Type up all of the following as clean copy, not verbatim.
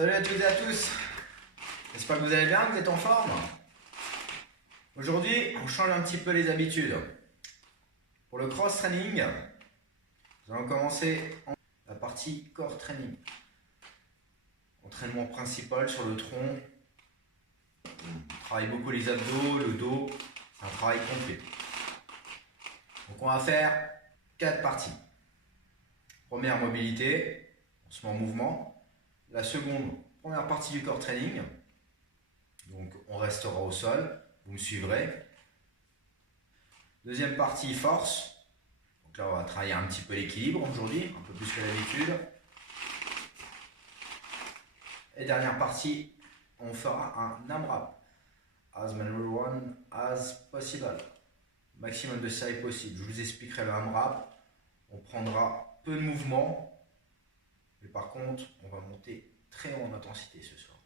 Salut à toutes et à tous, j'espère que vous allez bien, que vous êtes en forme. Aujourd'hui, on change un petit peu les habitudes. Pour le cross-training, nous allons commencer la partie core training. Entraînement principal sur le tronc. On travaille beaucoup les abdos, le dos, c'est un travail complet. Donc on va faire 4 parties. Première, mobilité, on se met en mouvement. La seconde, première partie du core training. Donc on restera au sol, vous me suivrez. Deuxième partie, force. Donc là on va travailler un petit peu l'équilibre aujourd'hui, un peu plus que d'habitude. Et dernière partie, on fera un AMRAP. As many run as possible. Maximum de séries possible. Je vous expliquerai le AMRAP. On prendra peu de mouvements. Mais par contre, on va monter très haut en intensité ce soir.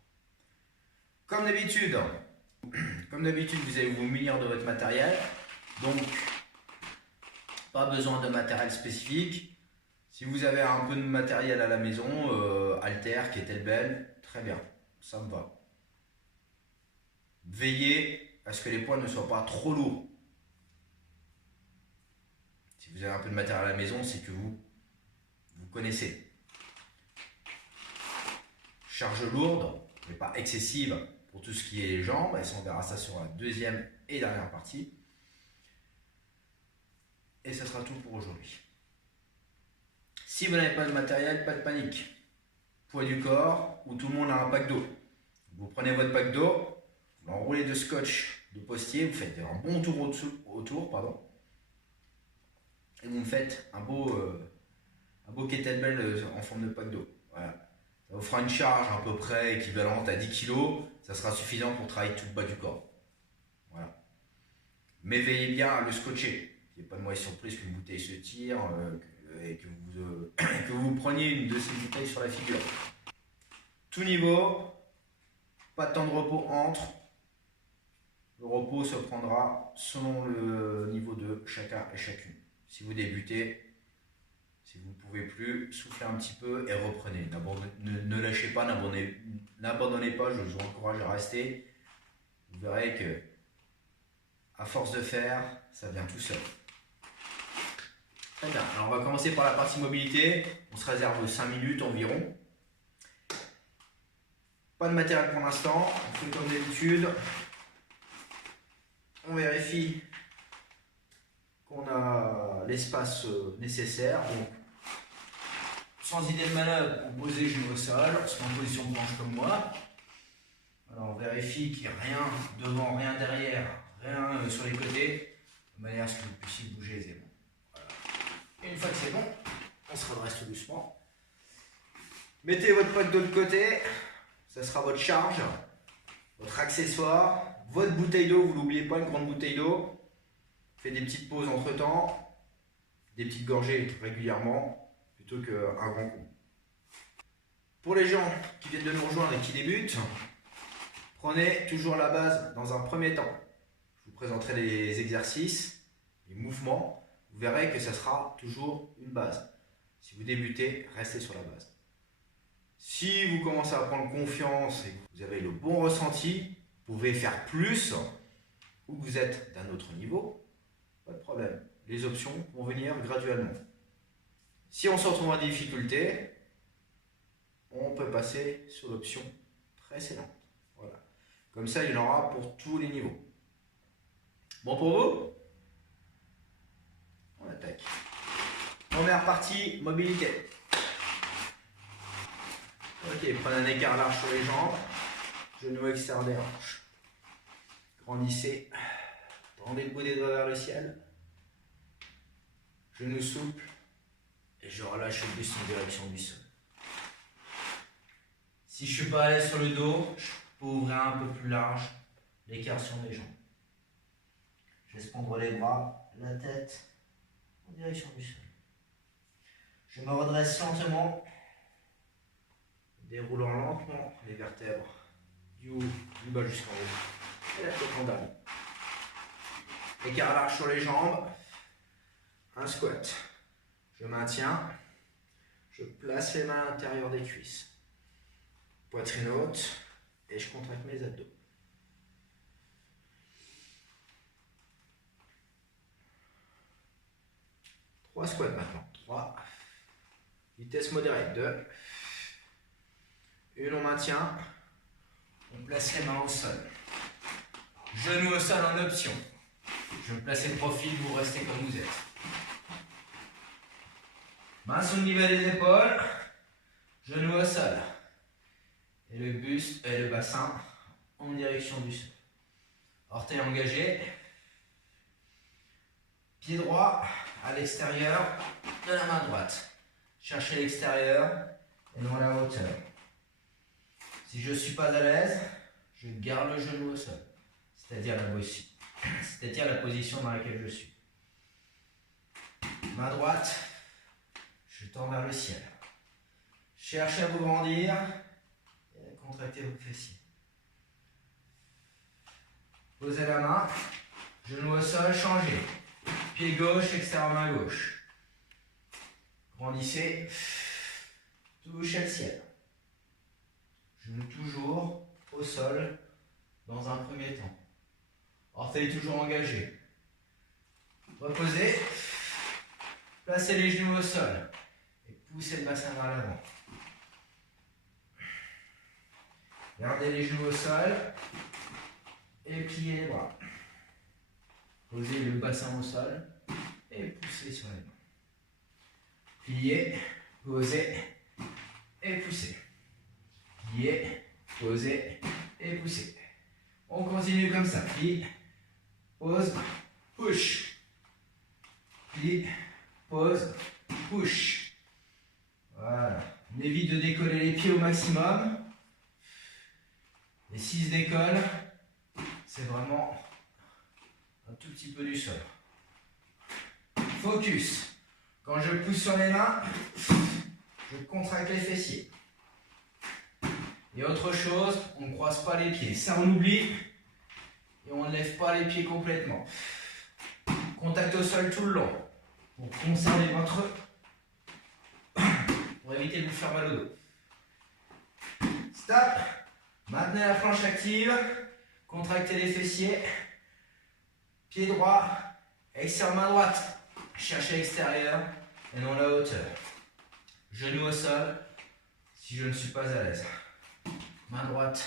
Comme d'habitude, vous allez vous munir de votre matériel. Donc, pas besoin de matériel spécifique. Si vous avez un peu de matériel à la maison, haltère, kettlebell, très bien, ça me va. Veillez à ce que les poids ne soient pas trop lourds. Si vous avez un peu de matériel à la maison, c'est que vous connaissez. Charge lourde, mais pas excessive pour tout ce qui est les jambes. Et ça, on verra ça sur la deuxième et dernière partie. Et ce sera tout pour aujourd'hui. Si vous n'avez pas de matériel, pas de panique. Poids du corps, où tout le monde a un pack d'eau. Vous prenez votre pack d'eau, vous l'enroulez de scotch de postier, vous faites un bon tour autour, et vous me faites un beau kettlebell en forme de pack d'eau. Voilà. Ça vous fera une charge à peu près équivalente à 10 kg, ça sera suffisant pour travailler tout le bas du corps. Voilà. Mais veillez bien à le scotcher, qu'il n'y ait pas de mauvaise surprise qu'une bouteille se tire et que vous preniez une de ces bouteilles sur la figure. Tout niveau, pas de temps de repos entre. Le repos se prendra selon le niveau de chacun et chacune. Si vous débutez, si vous ne pouvez plus, soufflez un petit peu et reprenez. Ne lâchez pas, n'abandonnez pas, je vous encourage à rester. Vous verrez que, à force de faire, ça vient tout seul. Très bien, alors on va commencer par la partie mobilité. On se réserve 5 minutes environ. Pas de matériel pour l'instant, on fait comme d'habitude. On vérifie qu'on a l'espace nécessaire. Donc, sans idée de manœuvre, on pose les genoux au sol, on se met en position de planche comme moi. Alors on vérifie qu'il n'y a rien devant, rien derrière, rien sur les côtés, de manière à ce que vous puissiez bouger aisément. Voilà. Et une fois que c'est bon, on se redresse tout doucement. Mettez votre pack de l'autre côté, ça sera votre charge, votre accessoire, votre bouteille d'eau, vous n'oubliez pas, une grande bouteille d'eau. Faites des petites pauses entre temps, des petites gorgées régulièrement, plutôt qu'un grand coup. Pour les gens qui viennent de nous rejoindre et qui débutent, prenez toujours la base dans un premier temps. Je vous présenterai les exercices, les mouvements. Vous verrez que ça sera toujours une base. Si vous débutez, restez sur la base. Si vous commencez à prendre confiance et que vous avez le bon ressenti, vous pouvez faire plus ou que vous êtes d'un autre niveau, pas de problème. Les options vont venir graduellement. Si on se retrouve en difficulté, on peut passer sur l'option précédente. Voilà. Comme ça, il y en aura pour tous les niveaux. Bon pour vous? On attaque. Première partie, mobilité. Ok, prenez un écart large sur les jambes. Genoux externe des hanches. Grandissez. Tendez le bout des doigts vers le ciel. Genoux souples. Et je relâche le buste en direction du sol. Si je ne suis pas à l'aise sur le dos, je peux ouvrir un peu plus large l'écart sur mes jambes. Je laisse pendre les bras, la tête en direction du sol. Je me redresse lentement, déroulant lentement les vertèbres du haut, du bas jusqu'en haut. Et la tête en bas. Écart large sur les jambes. Un squat. Je maintiens. Je place les mains à l'intérieur des cuisses. Poitrine haute. Et je contracte mes abdos. Trois squats maintenant. 3. Vitesse modérée. 2. Une, on maintient. On place les mains au sol. Genoux au sol en option. Je vais me placer le profil, vous restez comme vous êtes. Mains sous le niveau des épaules. Genoux au sol. Et le buste et le bassin en direction du sol. Orteils engagés. Pied droit à l'extérieur de la main droite. Cherchez l'extérieur et non la hauteur. Si je ne suis pas à l'aise, je garde le genou au sol. C'est-à-dire la position dans laquelle je suis. Main droite, je tends vers le ciel. Cherchez à vous grandir et à contracter vos fessiers. Posez la main, genou au sol, changez. Pied gauche, extérieur main gauche. Grandissez, touchez le ciel. Genou toujours au sol dans un premier temps. Orteils toujours engagés. Reposez. Placez les genoux au sol. Et poussez le bassin vers l'avant. Gardez les genoux au sol. Et pliez les bras. Posez le bassin au sol. Et poussez sur les mains. Pliez, posez et poussez. Pliez, posez et poussez. On continue comme ça. Plie, pose, push. Plie, pose, push. Voilà. On évite de décoller les pieds au maximum. Et s'ils se décollent, c'est vraiment un tout petit peu du sol. Focus. Quand je pousse sur les mains, je contracte les fessiers. Et autre chose, on ne croise pas les pieds. Ça, on oublie. Et on ne lève pas les pieds complètement. Contact au sol tout le long. Pour conserver votre... pour éviter de vous faire mal au dos. Stop. Maintenez la planche active. Contractez les fessiers. Pied droit. Extérieur main droite. Cherchez l'extérieur et non la hauteur. Genou au sol si je ne suis pas à l'aise. Main droite,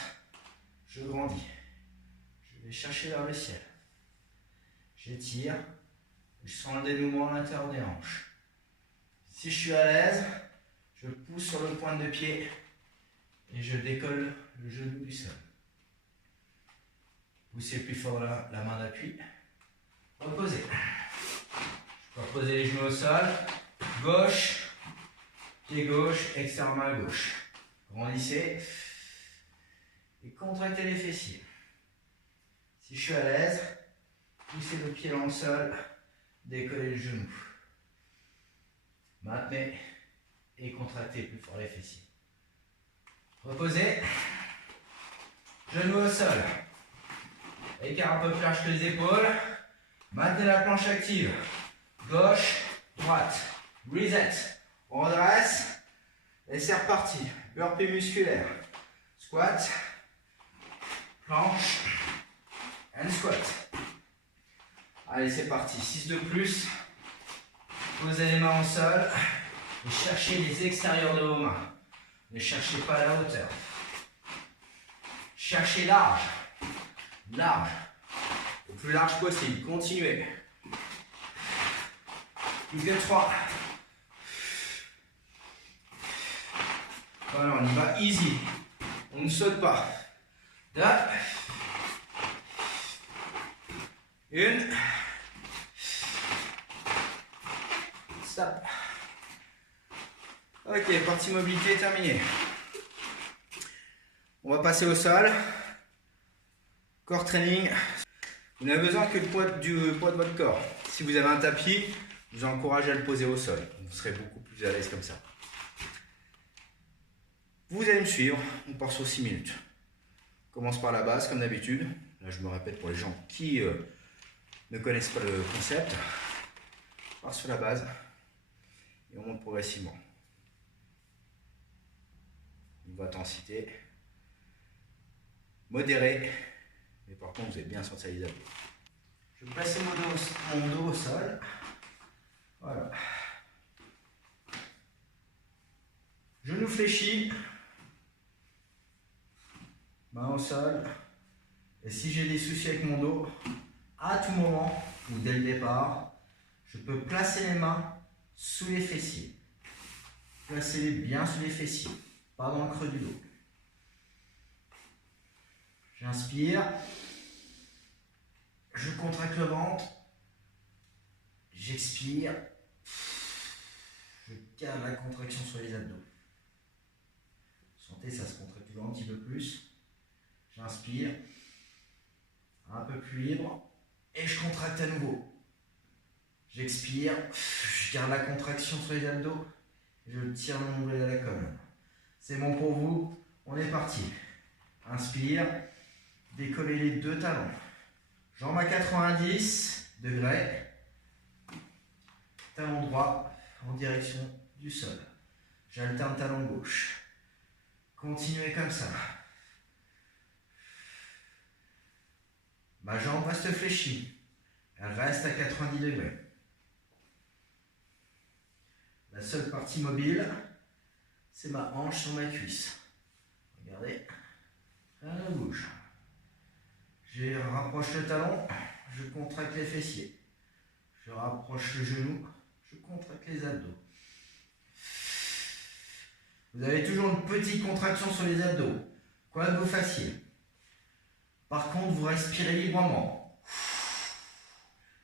je grandis. Je vais chercher vers le ciel. J'étire. Je sens le dénouement à l'intérieur des hanches. Si je suis à l'aise, je pousse sur le point de pied et je décolle le genou du sol. Poussez plus fort la main d'appui. Reposez. Reposez les genoux au sol. Gauche, pied gauche, extérieur main gauche. Grandissez. Et contractez les fessiers. Si je suis à l'aise, poussez le pied dans le sol, décollez le genou. Maintenez et contractez plus fort les fessiers. Reposez. Genou au sol. Écart un peu plus large que les épaules. Maintenez la planche active. Gauche, droite. Reset. On redresse. Et c'est reparti. Burpee musculaire. Squat. Planche. And squat. Allez, c'est parti. 6 de plus. Posez les mains au sol. Et cherchez les extérieurs de vos mains. Ne cherchez pas la hauteur. Cherchez large. Large. Le plus large possible. Continuez. Plus que 3. Voilà, on y va easy. On ne saute pas. 2. 1. Stop. Ok, partie mobilité terminée. On va passer au sol. Core training. Vous n'avez besoin que du poids de votre corps. Si vous avez un tapis, je vous encourage à le poser au sol. Vous serez beaucoup plus à l'aise comme ça. Vous allez me suivre. On part sur 6 minutes. On commence par la base, comme d'habitude. Là, je me répète pour les gens qui ne connaissent pas le concept. On part sur la base et on monte progressivement. Niveau intensité, modéré, mais par contre vous avez bien senti les abdos. Je vais placer mon dos au sol. Voilà. Genou fléchi, main au sol. Et si j'ai des soucis avec mon dos, à tout moment ou dès le départ, je peux placer les mains sous les fessiers. Placez-les bien sous les fessiers, pas dans le creux du dos. J'inspire, je contracte le ventre, j'expire, je garde la contraction sur les abdos. Sentez, ça se contracte toujours un petit peu plus. J'inspire, un peu plus libre, et je contracte à nouveau. J'expire, je garde la contraction sur les abdos, et je tire le nombril à la colonne. C'est bon pour vous, on est parti. Inspire, décollez les deux talons. Jambes à 90 degrés. Talon droit en direction du sol. J'alterne talon gauche. Continuez comme ça. Ma jambe reste fléchie. Elle reste à 90 degrés. La seule partie mobile, c'est ma hanche sur ma cuisse. Regardez. Elle bouge. Je rapproche le talon, je contracte les fessiers. Je rapproche le genou, je contracte les abdos. Vous avez toujours une petite contraction sur les abdos, quoi que vous fassiez. Par contre, vous respirez librement.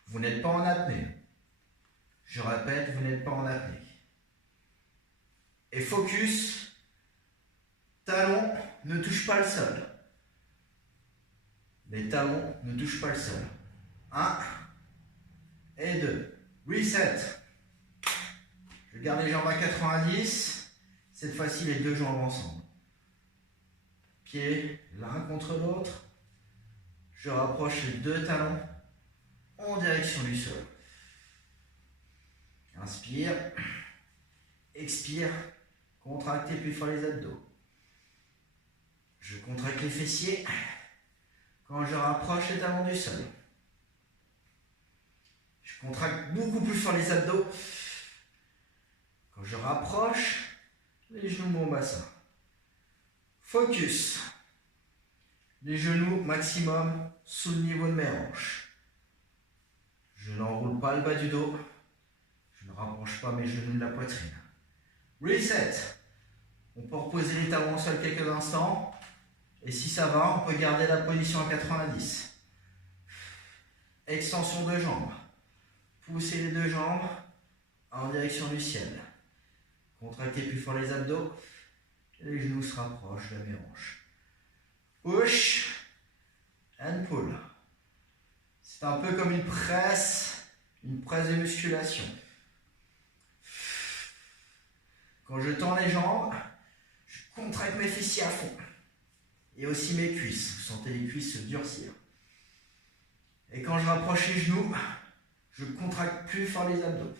Vous n'êtes pas en apnée. Je répète, vous n'êtes pas en apnée. Et focus, talon ne touche pas le sol. Les talons ne touchent pas le sol. 1 et 2. Reset. Je garde les jambes à 90. Cette fois-ci, les deux jambes ensemble. Pieds l'un contre l'autre. Je rapproche les deux talons en direction du sol. Inspire. Expire. Contractez plus fort les abdos. Je contracte les fessiers. Quand je rapproche les talons du sol, je contracte beaucoup plus fort les abdos. Quand je rapproche, les genoux mon bassin. Focus. Les genoux maximum sous le niveau de mes hanches. Je n'enroule pas le bas du dos. Je ne rapproche pas mes genoux de la poitrine. Reset. On peut reposer les talons au sol quelques instants. Et si ça va, on peut garder la position à 90. Extension de jambes. Poussez les deux jambes en direction du ciel. Contractez plus fort les abdos. Et les genoux se rapprochent de mes hanches. Push and pull. C'est un peu comme une presse de musculation. Quand je tends les jambes, je contracte mes fessiers à fond. Et aussi mes cuisses. Vous sentez les cuisses se durcir. Et quand je rapproche les genoux, je contracte plus fort les abdos.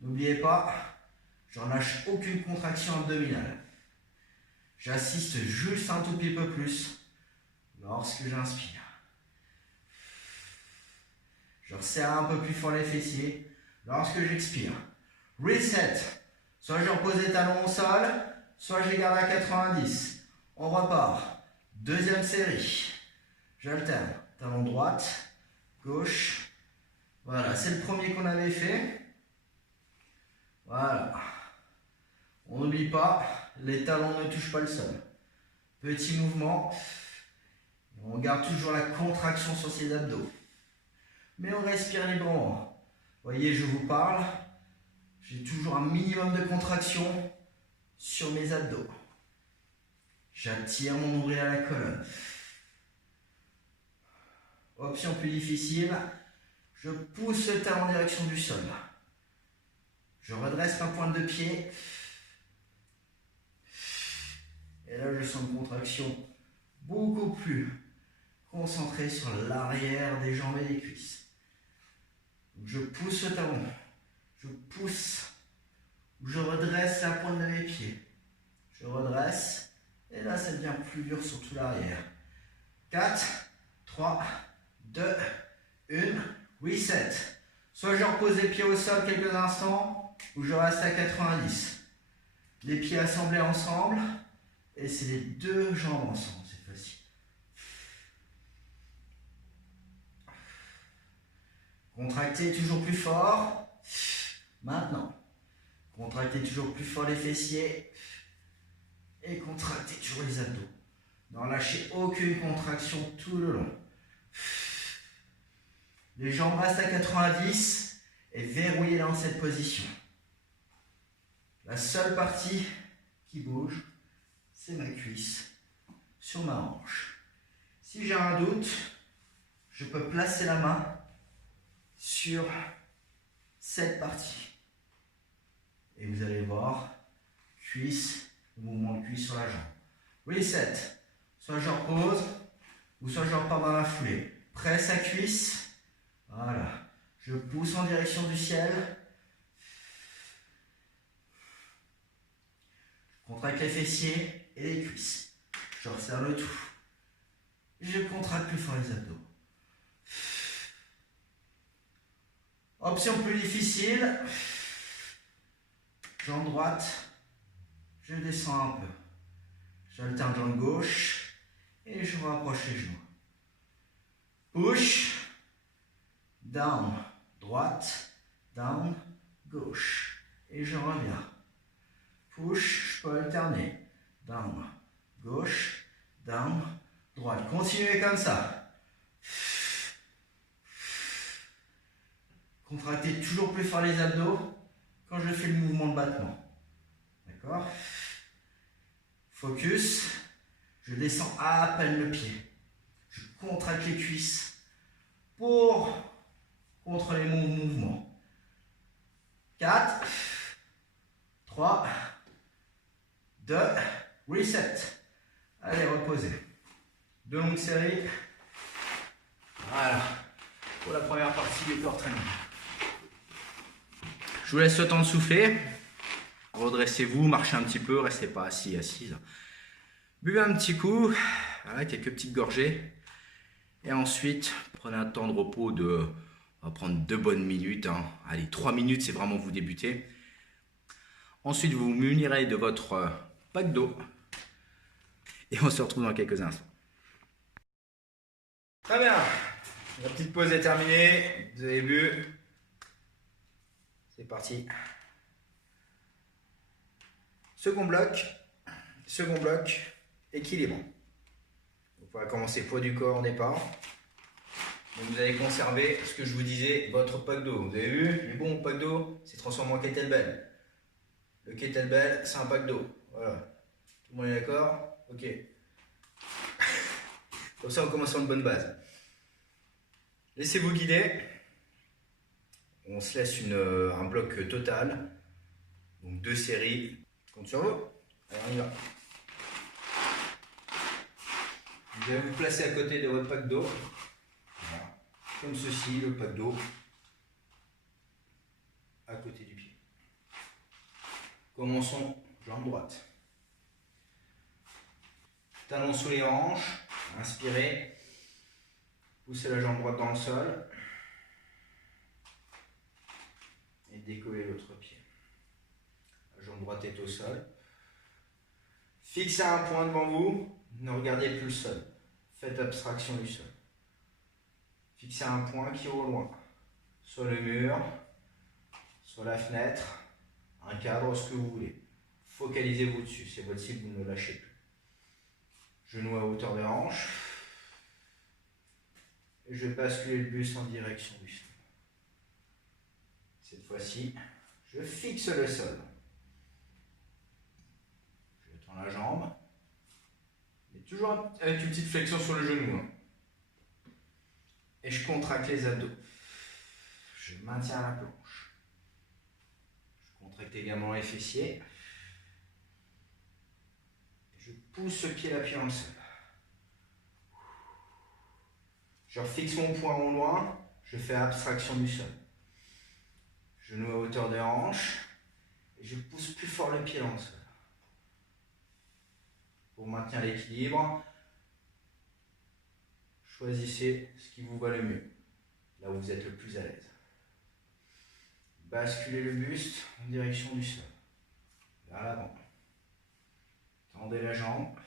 N'oubliez pas, j'en lâche aucune contraction abdominale. J'assiste juste un tout petit peu plus lorsque j'inspire. Je resserre un peu plus fort les fessiers lorsque j'expire. Reset. Soit je repose les talons au sol, soit je les garde à 90. On repart. Deuxième série. J'alterne. Talon droite, gauche. Voilà, c'est le premier qu'on avait fait. Voilà. On n'oublie pas, les talons ne touchent pas le sol. Petit mouvement. On garde toujours la contraction sur ses abdos. Mais on respire librement. Vous voyez, je vous parle. J'ai toujours un minimum de contraction sur mes abdos. J'attire mon nombril à la colonne. Option plus difficile, je pousse le talon en direction du sol. Je redresse ma pointe de pied. Et là, je sens une contraction beaucoup plus concentrée sur l'arrière des jambes et des cuisses. Donc, je pousse le talon. Je pousse. Je redresse la pointe de mes pieds. Je redresse. Et là, ça devient plus dur, surtout l'arrière. 4, 3, 2, 1, reset. Soit je repose les pieds au sol quelques instants, ou je reste à 90. Les pieds assemblés ensemble, et c'est les deux jambes ensemble cette fois-ci. Contractez toujours plus fort. Maintenant, contractez toujours plus fort les fessiers et contractez toujours les abdos. N'en lâchez aucune contraction tout le long. Les jambes restent à 90 et verrouillez dans cette position. La seule partie qui bouge, c'est ma cuisse sur ma hanche. Si j'ai un doute, je peux placer la main sur cette partie. Et vous allez voir, cuisse, mouvement de cuisse sur la jambe. Reset. Soit je repose, ou soit je repars dans la foulée. Presse à cuisse. Voilà. Je pousse en direction du ciel. Je contracte les fessiers et les cuisses. Je resserre le tout. Je contracte plus fort les abdos. Option plus difficile. Jambe droite. Je descends un peu. J'alterne jambe gauche. Et je rapproche les genoux. Push. Down. Droite. Down. Gauche. Et je reviens. Push. Je peux alterner. Down. Gauche. Down. Droite. Continuez comme ça. Contractez toujours plus fort les abdos quand je fais le mouvement de battement. D'accord? Focus. Je descends à peine le pied. Je contracte les cuisses pour contrôler mon mouvement. 4, 3, 2, reset. Allez, reposez. 2 longues séries. Voilà. Pour la première partie du corps training. Je vous laisse le temps de souffler. Redressez-vous, marchez un petit peu, restez pas assis, assise. Buvez un petit coup, voilà, quelques petites gorgées. Et ensuite, prenez un temps de repos de, on va prendre 2 bonnes minutes. Allez, 3 minutes, c'est vraiment vous débutez. Ensuite, vous vous munirez de votre pack d'eau. Et on se retrouve dans quelques instants. Très bien. La petite pause est terminée. Vous avez bu. C'est parti. Second bloc, équilibre. On va commencer poids du corps au départ. Donc vous allez conserver ce que je vous disais, votre pack d'eau. Vous avez vu, il est bon, pack d'eau, c'est transformé en kettlebell. Le kettlebell, c'est un pack d'eau. Voilà. Tout le monde est d'accord? Ok. Comme ça, on commence sur une bonne base. Laissez-vous guider. On se laisse un bloc total. Donc 2 séries. Compte sur vous. Allez, on y va. Vous allez vous placer à côté de votre pack d'eau. Voilà. Comme ceci, le pack d'eau à côté du pied. Commençons jambe droite. Talons sous les hanches. Inspirez. Poussez la jambe droite dans le sol. Et décollez l'autre pied. La jambe droite est au sol. Fixez un point devant vous. Ne regardez plus le sol. Faites abstraction du sol. Fixez un point qui est au loin. Sur le mur, sur la fenêtre, un cadre, ce que vous voulez. Focalisez-vous dessus. C'est votre cible, vous ne lâchez plus. Genoux à hauteur de hanche. Et je vais basculer le buste en direction du sol. Cette fois-ci, je fixe le sol. Je tends la jambe. Mais toujours avec une petite flexion sur le genou. Et je contracte les abdos. Je maintiens la planche. Je contracte également les fessiers. Je pousse le pied l'appui dans le sol. Je fixe mon point au loin. Je fais abstraction du sol. Genou à hauteur de hanche. Et je pousse plus fort le pied dans le sol. pour maintenir l'équilibre. Choisissez ce qui vous va le mieux, là où vous êtes le plus à l'aise. Basculez le buste en direction du sol, vers l'avant. Tendez la jambe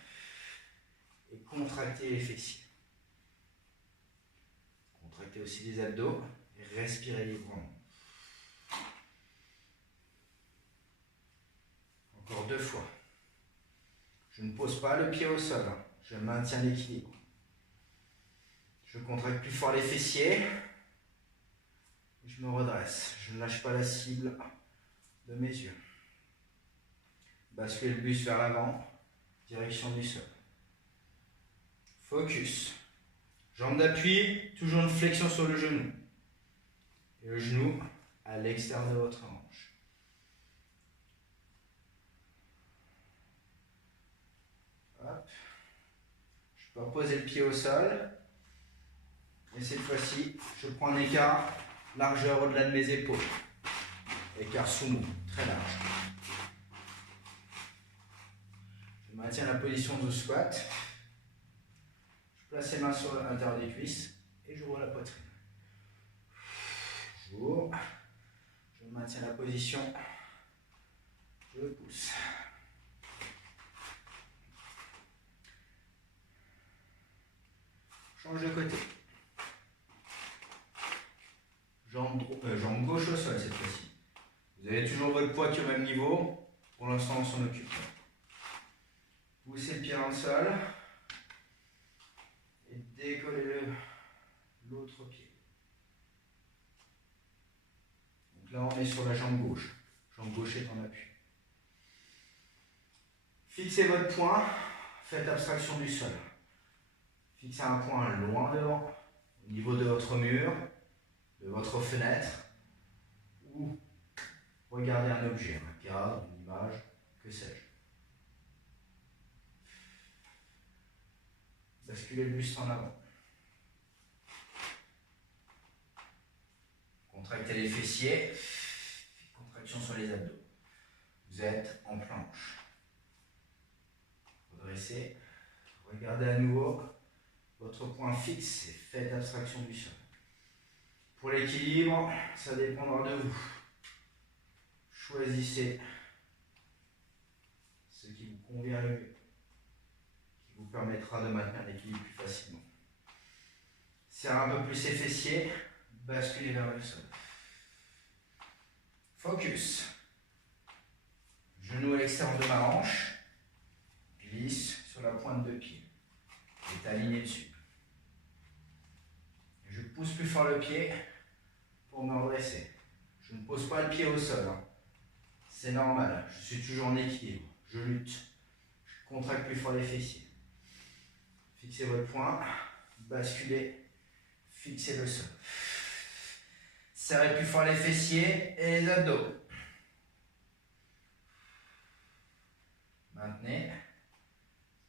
et contractez les fessiers. Contractez aussi les abdos et respirez librement. Encore 2 fois. Je ne pose pas le pied au sol, je maintiens l'équilibre. Je contracte plus fort les fessiers. Je me redresse, je ne lâche pas la cible de mes yeux. Basculez le buste vers l'avant, direction du sol. Focus. Jambe d'appui, toujours une flexion sur le genou. Et le genou à l'extérieur de votre hanche. Hop. Je peux reposer le pied au sol. Et cette fois-ci, je prends un écart largeur au-delà de mes épaules. Écart sumo, très large. Je maintiens la position de squat. Je place les mains sur l'intérieur des cuisses et j'ouvre la poitrine. J'ouvre. Je maintiens la position. Je pousse. Change de côté. Jambe gauche au sol cette fois-ci. Vous avez toujours votre poids qui est au même niveau. Pour l'instant, on s'en occupe. Poussez le pied dans le sol. Et décollez l'autre pied. Donc là, on est sur la jambe gauche. Jambe gauche est en appui. Fixez votre poing. Faites abstraction du sol. Fixez un point loin devant, au niveau de votre mur, de votre fenêtre, ou regardez un objet, un cadre, une image, que sais-je. Basculez le buste en avant. Contractez les fessiers, contraction sur les abdos. Vous êtes en planche. Redressez, regardez à nouveau votre point fixe et faites abstraction du sol. Pour l'équilibre, ça dépendra de vous. Choisissez ce qui vous convient le mieux, qui vous permettra de maintenir l'équilibre plus facilement. Serrez un peu plus les fessiers, basculez vers le sol. Focus. Genou à l'extérieur de ma hanche, glisse sur la pointe de pied. Est aligné dessus. Je pousse plus fort le pied pour me redresser. Je ne pose pas le pied au sol. C'est normal. Je suis toujours en équilibre. Je lutte. Je contracte plus fort les fessiers. Fixez votre poing. Basculez. Fixez le sol. Serrez plus fort les fessiers et les abdos. Maintenez.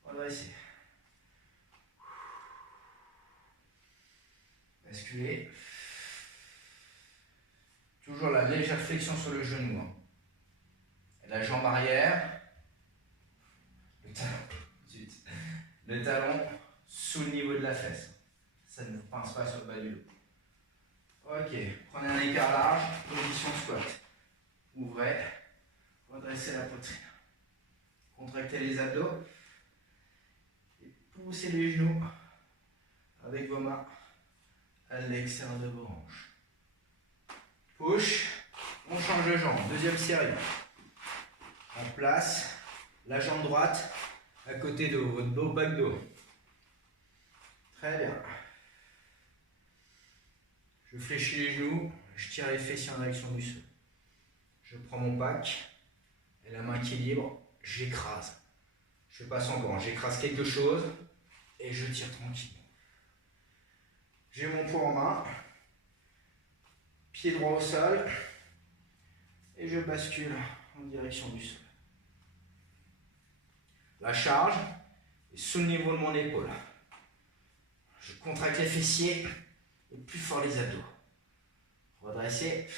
Redressez. Basculez. Toujours la légère flexion sur le genou. Et la jambe arrière. Le talon sous le niveau de la fesse. Ça ne pince pas sur le bas du dos. Ok, prenez un écart large, position squat. Ouvrez, redressez la poitrine. Contractez les abdos. Et poussez les genoux avec vos mains à l'extérieur de vos hanches. Push, on change de jambe, deuxième série. On place la jambe droite à côté de votre dos, bas de dos. Très bien. Je fléchis les genoux, je tire les fessiers en direction du sol. Je prends mon pack et la main qui est libre, j'écrase. Je passe en grand, j'écrase quelque chose et je tire tranquillement. J'ai mon poids en main, pied droit au sol et je bascule en direction du sol. La charge est sous le niveau de mon épaule. Je contracte les fessiers et plus fort les abdos. Redressez.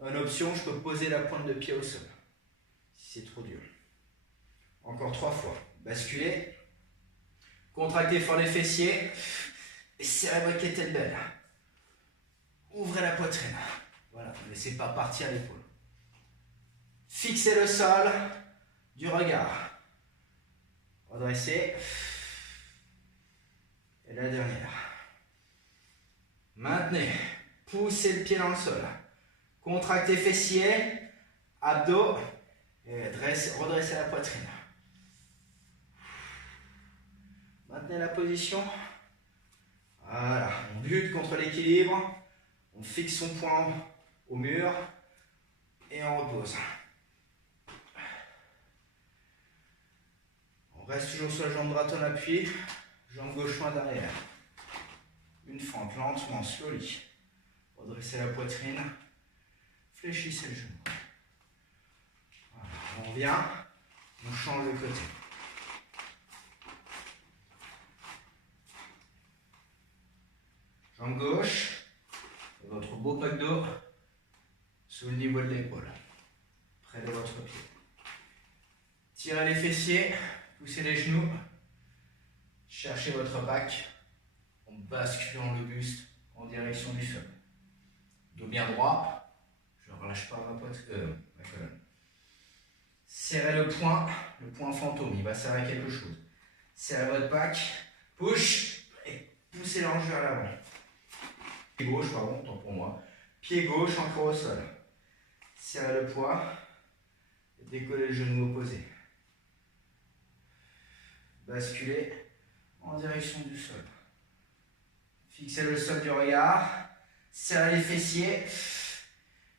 En option, je peux poser la pointe de pied au sol si c'est trop dur. Encore 3 fois. Basculez. Contractez fort les fessiers. Et serrez votre kettlebell. Ouvrez la poitrine. Voilà, ne laissez pas partir l'épaule. Fixez le sol du regard. Redressez. Et la dernière. Maintenez. Poussez le pied dans le sol. Contractez fessiers, abdos. Et redressez la poitrine. Maintenez la position. Voilà. On lutte contre l'équilibre. On fixe son poing au mur. Et on repose. On reste toujours sur la jambe droite en appui. Jambe gauche loin derrière. Une fente lentement, slowly. Redressez la poitrine. Fléchissez le genou. Voilà. On revient. On change de côté. Jambe gauche. Votre beau pack d'eau sous le niveau de l'épaule. Près de votre pied. Tirez les fessiers. Poussez les genoux. Cherchez votre pack en basculant le buste en direction du sol. Dos bien droit. Je ne relâche pas ma colonne. Serrez le poing fantôme. Il va servir à quelque chose. Serrez votre pack. Push. Et poussez l'ange vers l'avant. Pied gauche, pardon, tant pour moi. Pied gauche encore au sol. Serrez le poids. Et décollez le genou opposé. Basculez en direction du sol. Fixez le sol du regard. Serrez les fessiers.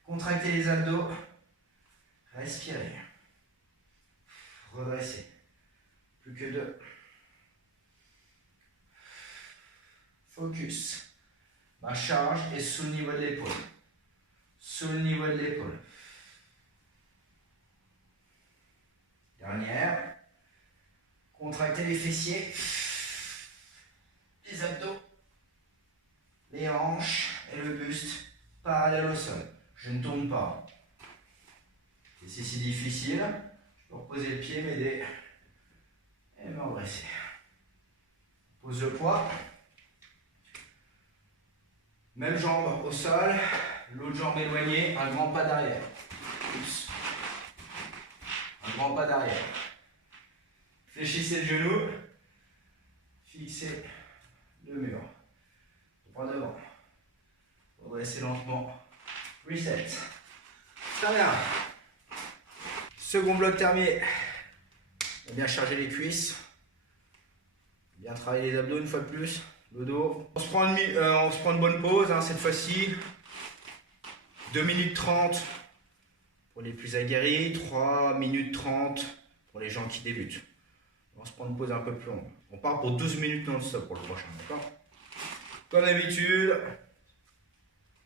Contractez les abdos. Respirez. Redressez. Plus que 2. Focus. Ma charge est sous le niveau de l'épaule. Sous le niveau de l'épaule. Dernière. Contractez les fessiers. Les abdos. Les hanches et le buste parallèle au sol. Je ne tourne pas. Et si c'est difficile, je peux reposer le pied, m'aider et me redresser. Pose le poids. Même jambe au sol, l'autre jambe éloignée, un grand pas d'arrière. Un grand pas d'arrière. Fléchissez le genou. Fixez le mur. Droit devant. Redressez lentement. Reset. Très bien. Second bloc terminé. On va bien charger les cuisses. Bien travailler les abdos une fois de plus. Le dos. On se prend une bonne pause hein, cette fois-ci. 2 minutes 30 pour les plus aguerris. 3 minutes 30 pour les gens qui débutent. On se prend une pause un peu plus longue. On part pour 12 minutes non-stop pour le prochain. D'accord ? Comme d'habitude,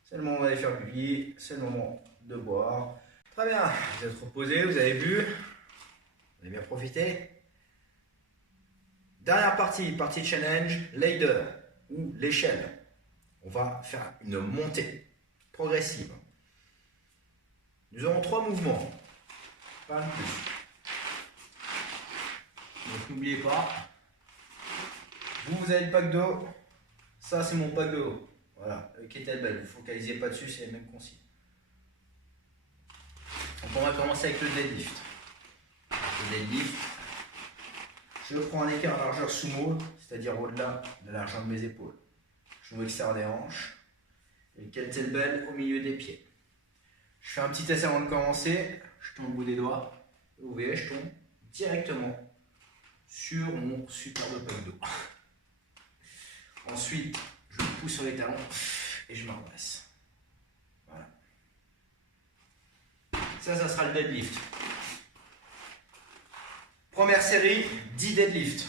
c'est le moment d'aller faire pipi. C'est le moment de boire. Très bien. Vous êtes reposés, vous avez bu. Vous avez bien profité. Dernière partie challenge, ladder ou l'échelle. On va faire une montée progressive. Nous aurons 3 mouvements, pas de plus. Donc n'oubliez pas, vous avez le pack d'eau, ça c'est mon pack d'eau. Voilà, le kettlebell, vous ne focalisez pas dessus, c'est les mêmes consignes. Donc on va commencer avec le deadlift. Le deadlift. Je prends un écart largeur sumo, c'est-à-dire au-delà de la largeur de mes épaules. Genou extérieur des hanches. Et le kettlebell au milieu des pieds. Je fais un petit test avant de commencer. Je tombe le bout des doigts. Vous voyez, je tombe directement sur mon super de pack d'eau. Ensuite, je me pousse sur les talons et je me redresse. Voilà. Ça sera le deadlift. Première série, 10 deadlifts.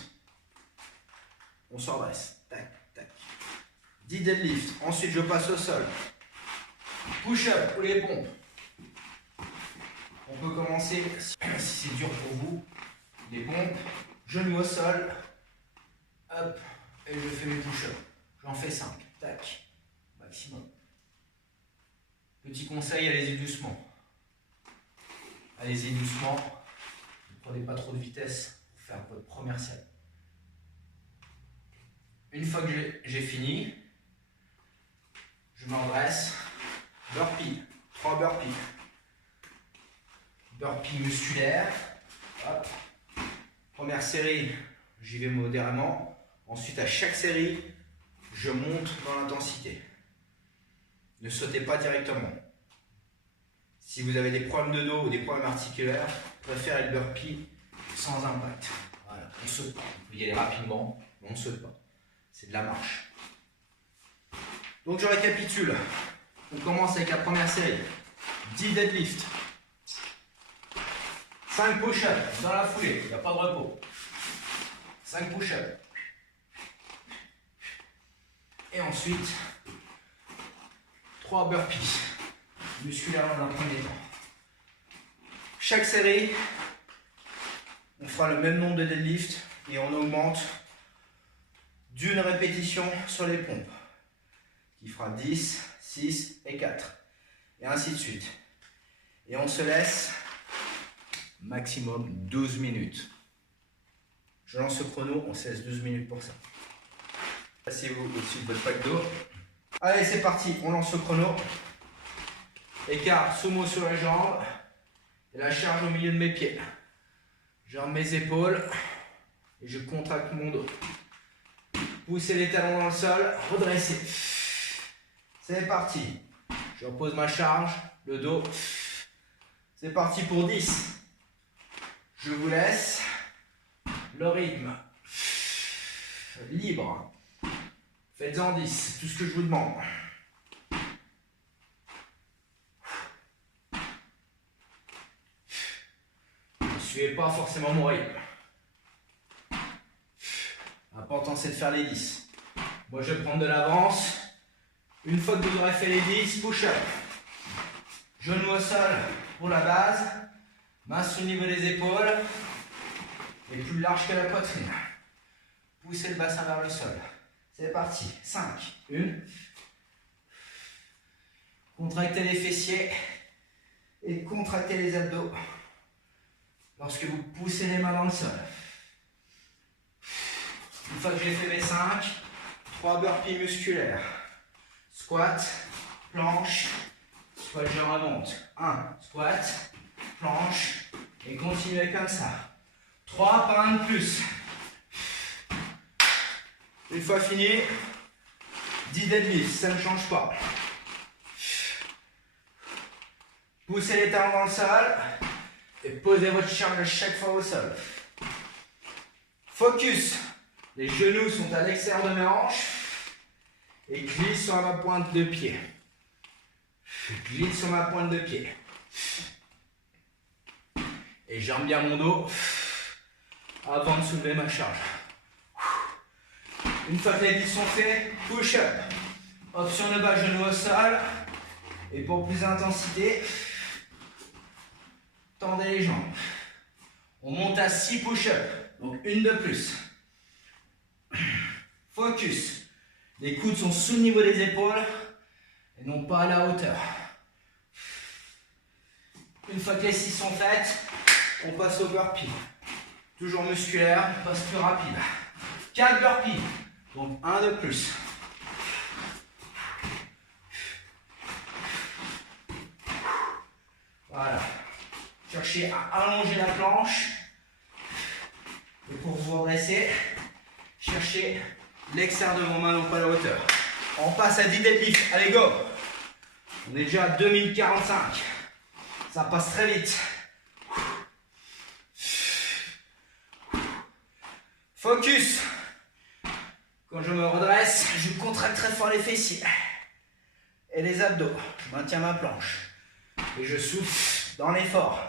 On se redresse. Tac, tac. 10 deadlifts. Ensuite, je passe au sol. Push-up ou les pompes. On peut commencer, si c'est dur pour vous, les pompes, genoux au sol. Hop, et je fais mes push-ups. J'en fais 5. Tac. Maximum. Petit conseil, allez-y doucement. Allez-y doucement. prenez pas trop de vitesse pour faire votre première série. Une fois que j'ai fini, je me redresse. Burpee, 3 burpees. Burpee musculaire. Hop. Première série, j'y vais modérément. Ensuite, à chaque série, je monte dans l'intensité. Ne sautez pas directement. Si vous avez des problèmes de dos ou des problèmes articulaires, préférez le burpee sans impact. Voilà, on ne saute pas. Vous pouvez y aller rapidement, mais on ne saute pas. C'est de la marche. Donc je récapitule. On commence avec la première série. 10 deadlifts. 5 push-ups dans la foulée, il n'y a pas de repos. 5 push-ups. Et ensuite, 3 burpees musculaires dans un premier temps. Chaque série, on fera le même nombre de deadlifts et on augmente d'une répétition sur les pompes, qui fera 10, 6 et 4. Et ainsi de suite. Et on se laisse maximum 12 minutes. Je lance le chrono, on se laisse 12 minutes pour ça. Asseyez-vous au-dessus de votre pack d'eau. Allez, c'est parti, on lance le chrono. Écart sumo sur la jambe. Et la charge au milieu de mes pieds. J'arme mes épaules. Et je contracte mon dos. Poussez les talons dans le sol, redressez. C'est parti. Je repose ma charge, le dos. C'est parti pour 10. Je vous laisse le rythme libre. Faites-en 10, c'est tout ce que je vous demande. Ne suivez pas forcément mon rythme. L'important c'est de faire les 10. Moi je vais prendre de l'avance. Une fois que vous aurez fait les 10, push-up. Genou au sol pour la base. Main sous le niveau des épaules. Et plus large que la poitrine. Poussez le bassin vers le sol. C'est parti. 5. 1. Contractez les fessiers. Et contractez les abdos. Lorsque vous poussez les mains dans le sol. Une fois que j'ai fait mes 5, 3 burpees musculaires. Squat, planche, squat, je remonte. 1, squat, planche, et continuez comme ça. 3, pas un de plus. Une fois fini, 10 deadlifts, ça ne change pas. Poussez les talons dans le sol et posez votre charge à chaque fois au sol. Focus. Les genoux sont à l'extérieur de mes hanches et glisse sur ma pointe de pied. Glisse sur ma pointe de pied. Et j'arme bien mon dos avant de soulever ma charge. Une fois que les 10 sont faits, push-up. Option de bas, genou au sol. Et pour plus d'intensité, tendez les jambes. On monte à 6 push-ups, donc une de plus. Focus. Les coudes sont sous le niveau des épaules et non pas à la hauteur. Une fois que les 6 sont faites, on passe au burpee. Toujours musculaire, on passe plus rapide. 4 burpees, donc un de plus. Voilà. Cherchez à allonger la planche. Et pour vous redresser, cherchez l'extérieur de vos mains, non pas la hauteur. On passe à 10 deadlifts. Allez, go! On est déjà à 2045. Ça passe très vite. Focus. Quand je me redresse, je contracte très fort les fessiers et les abdos. Je maintiens ma planche et je souffle dans l'effort.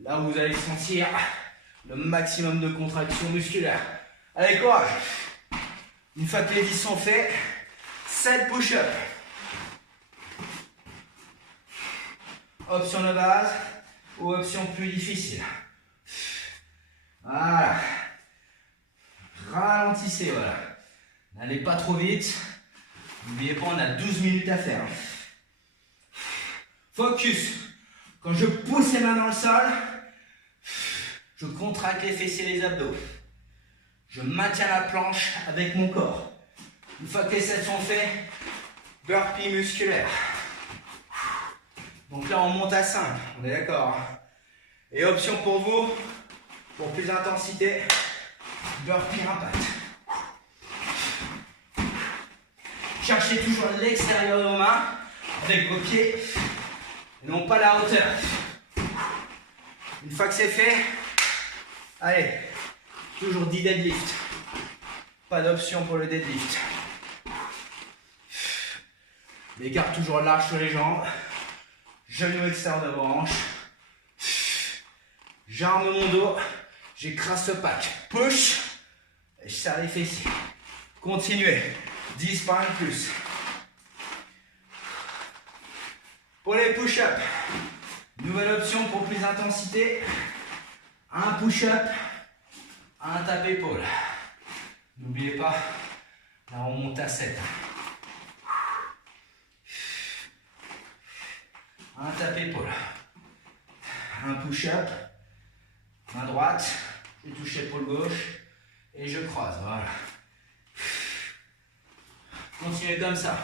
Là, vous allez sentir le maximum de contraction musculaire. Allez, courage. Une fois que les 10 sont faits, 7 push-ups. Option de base ou option plus difficile. Voilà. Ralentissez, voilà. N'allez pas trop vite. N'oubliez pas, on a 12 minutes à faire. Focus. Quand je pousse les mains dans le sol, je contracte les fessiers et les abdos. Je maintiens la planche avec mon corps. Une fois que les 7 sont faits, burpee musculaire. Donc là, on monte à 5, on est d'accord. Et option pour vous, pour plus d'intensité, burpee impact. Cherchez toujours l'extérieur de vos mains avec vos pieds et non pas la hauteur. Une fois que c'est fait, allez, toujours 10 deadlifts. Pas d'option pour le deadlift. L'écart toujours large sur les jambes. Genou extérieur de vos hanches. J'arme mon dos. J'écrase ce pack. Push. Et je serre les fessiers. Continuez. 10 par un plus. Pour les push-ups, nouvelle option pour plus d'intensité. Un push-up, un tape-épaule. N'oubliez pas, là on monte à 7. Un tape-épaule. Un push-up. Main droite, je touche l'épaule gauche et je croise. Voilà. Continuez comme ça.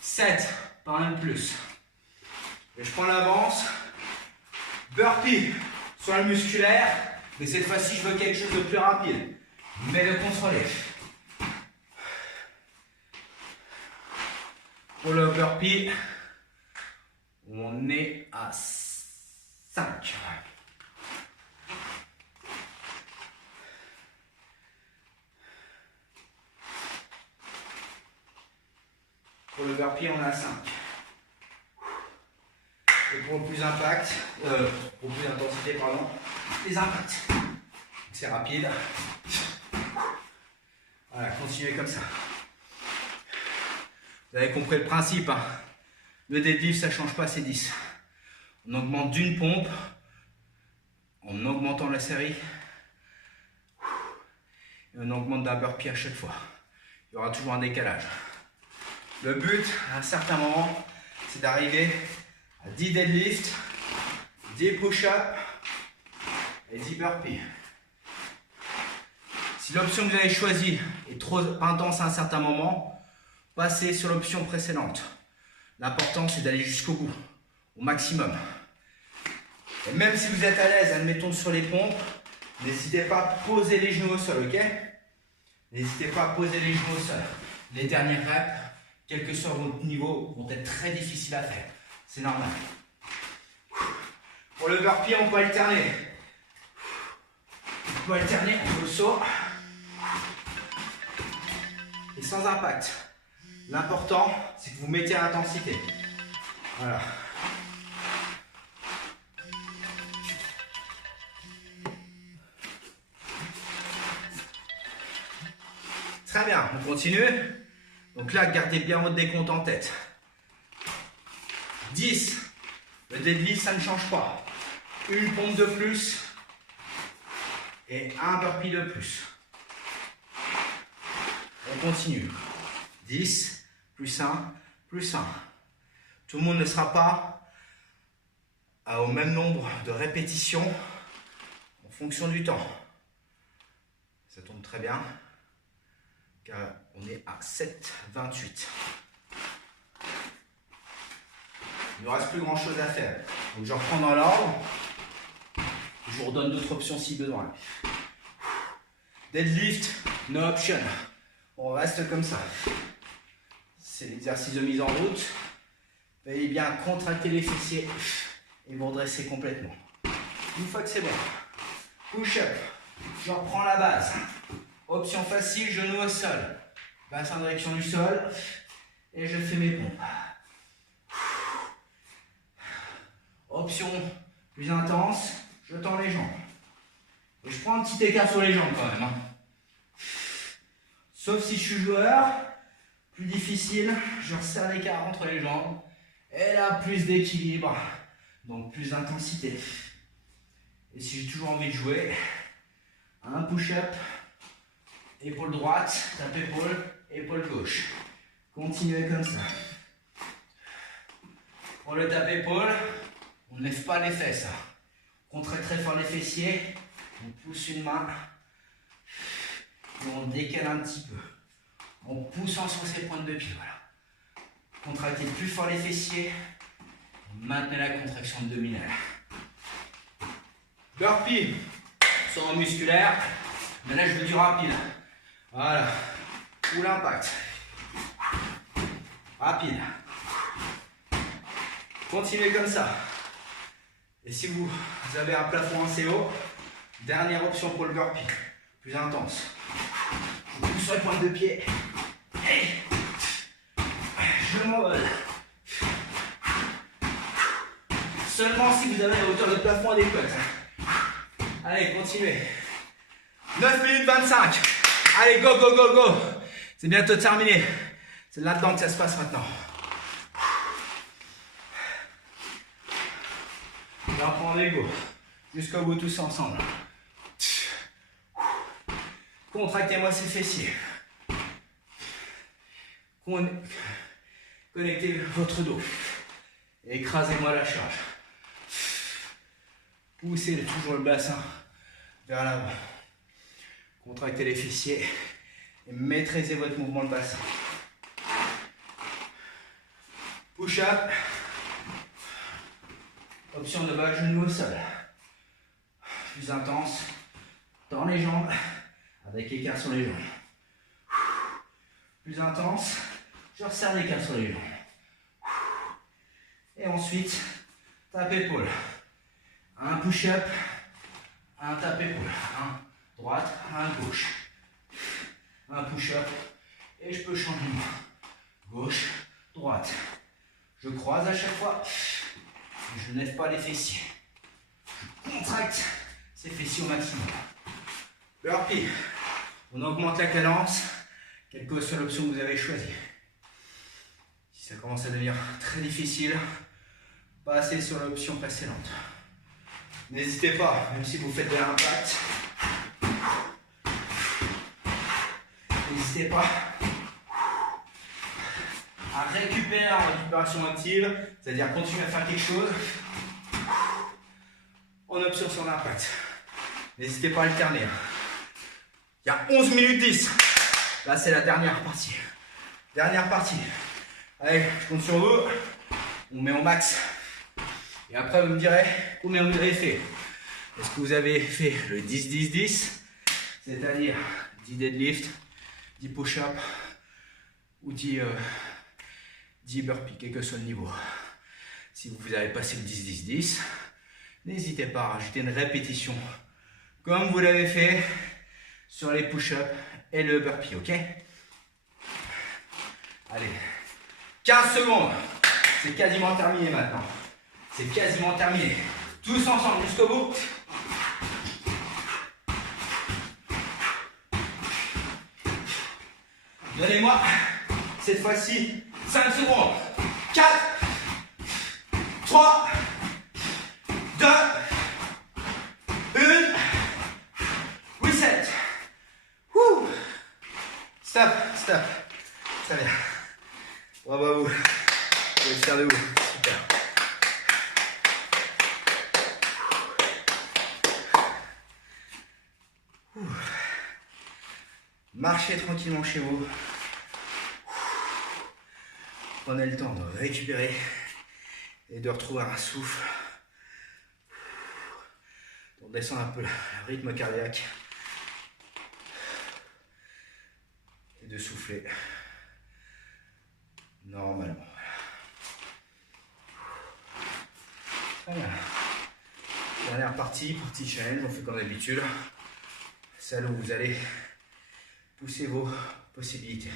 7 par un plus. Et je prends l'avance. Burpee sur le musculaire. Mais cette fois-ci, je veux quelque chose de plus rapide. Mais de contrôler. Pour le burpee, on est à 5. Pour le burpee, on est à 5. Et pour le plus d'impact, pour plus d'intensité, pardon, les impacts. C'est rapide. Voilà, continuez comme ça. Vous avez compris le principe. Hein. Le deadlift, ça ne change pas, c'est 10. On augmente d'une pompe en augmentant la série. Et on augmente d'un burpee à chaque fois. Il y aura toujours un décalage. Le but, à un certain moment, c'est d'arriver à 10 deadlifts, 10 push-ups et 10 burpees. Si l'option que vous avez choisie est trop intense à un certain moment, passez sur l'option précédente. L'important, c'est d'aller jusqu'au bout, au maximum. Et même si vous êtes à l'aise, admettons sur les pompes, n'hésitez pas à poser les genoux au sol, ok? N'hésitez pas à poser les genoux au sol. Les dernières reps, quel que soit votre niveau, vont être très difficiles à faire. C'est normal. Pour le burpee, on peut alterner. On peut alterner entre le saut et sans impact. L'important, c'est que vous mettez à l'intensité. Voilà. Très bien, on continue. Donc là, gardez bien votre décompte en tête. 10. Le deadlift, ça ne change pas. Une pompe de plus et un burpee de plus. On continue. 10, plus 1, plus 1. Tout le monde ne sera pas au même nombre de répétitions en fonction du temps. Ça tombe très bien, car on est à 7,28. Il ne reste plus grand chose à faire. Donc je reprends dans l'ordre. Je vous redonne d'autres options si besoin. Deadlift, no option. On reste comme ça. C'est l'exercice de mise en route. Veuillez bien contracter les fessiers et vous redresser complètement. Une fois que c'est bon, push-up. Je reprends la base. Option facile, genou au sol. Bassin en direction du sol. Et je fais mes pompes. Option plus intense, je tends les jambes. Et je prends un petit écart sur les jambes quand même. Hein. Sauf si je suis joueur, plus difficile, je resserre l'écart entre les jambes. Et là, plus d'équilibre, donc plus d'intensité. Et si j'ai toujours envie de jouer, un push-up, épaule droite, tape épaule, épaule gauche. Continuez comme ça. Pour le tape épaule, On ne lève pas les fesses. On contracte très fort les fessiers. On pousse une main. Et on décale un petit peu. En poussant sur ses pointes de pied. Voilà. Contractez plus fort les fessiers. Maintenez la contraction abdominale. Burpee. Sur musculaire. Mais là, je veux du rapide. Voilà. Ou l'impact. Rapide. Continuez comme ça. Et si vous avez un plafond assez haut, dernière option pour le burpee. Plus intense. Je pousse sur les pointes de pied. Et je m'envole. Seulement si vous avez la hauteur de plafond adéquate. Allez, continuez. 9 minutes 25. Allez, go, go, go, go. C'est bientôt terminé. C'est là-dedans que ça se passe maintenant. On va reprendre les go. Jusqu'au bout tous ensemble. Contractez-moi ces fessiers. Connectez votre dos. Écrasez-moi la charge. Poussez toujours le bassin vers l'avant. Contractez les fessiers et maîtrisez votre mouvement de bassin. Push-up. Option de bas de genou au sol. Plus intense dans les jambes avec écart sur les jambes. Plus intense, je resserre l'écart sur les jambes. Et ensuite, tape épaule. Un push-up, un tape épaule. Un droite, un gauche. Un push-up et je peux changer de main. Gauche, droite. Je croise à chaque fois. Je ne lève pas les fessiers. Je contracte ces fessiers au maximum. Burpee. On augmente la cadence, quelle que soit l'option que vous avez choisie. Si ça commence à devenir très difficile, passez sur l'option précédente. N'hésitez pas, même si vous faites de l'impact, n'hésitez pas à récupérer en récupération active, c'est-à-dire continuer à faire quelque chose en option sur l'impact. N'hésitez pas à alterner. Il y a 11 minutes 10. Là, c'est la dernière partie. Dernière partie. Allez, je compte sur vous. On met au max. Et après, vous me direz combien vous avez fait. Est-ce que vous avez fait le 10-10-10, c'est-à-dire 10 deadlift, 10 push-up ou 10 burpees, quel que soit le niveau. Si vous avez passé le 10-10-10, n'hésitez pas à rajouter une répétition comme vous l'avez fait sur les push-ups et le burpee, ok? Allez, 15 secondes, c'est quasiment terminé maintenant. C'est quasiment terminé. Tous ensemble jusqu'au bout. Donnez-moi cette fois-ci 5 secondes. 4, 3, 2, 1. Reset. Wouh. Stop, stop. Très bien. Bravo à vous. Vous pouvez le faire debout. Super. Marchez tranquillement chez vous. Prenez le temps de récupérer et de retrouver un souffle. On descend un peu le rythme cardiaque et de souffler normalement. Très bien. Dernière partie, petit challenge, on fait comme d'habitude. Celle où vous allez pousser vos possibilités.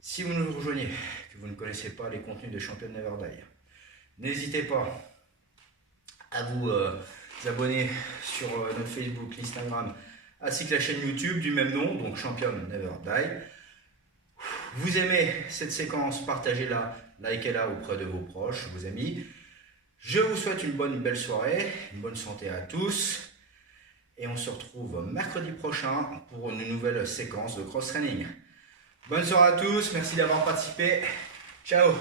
Si vous nous rejoignez, que vous ne connaissez pas les contenus de Champion Never Die, n'hésitez pas à vous abonner sur notre Facebook, l'Instagram, ainsi que la chaîne YouTube du même nom, donc Champion Never Die. Vous aimez cette séquence, partagez-la, likez-la auprès de vos proches, vos amis. Je vous souhaite une belle soirée, une bonne santé à tous. Et on se retrouve mercredi prochain pour une nouvelle séquence de cross-training. Bonne soirée à tous, merci d'avoir participé. Ciao!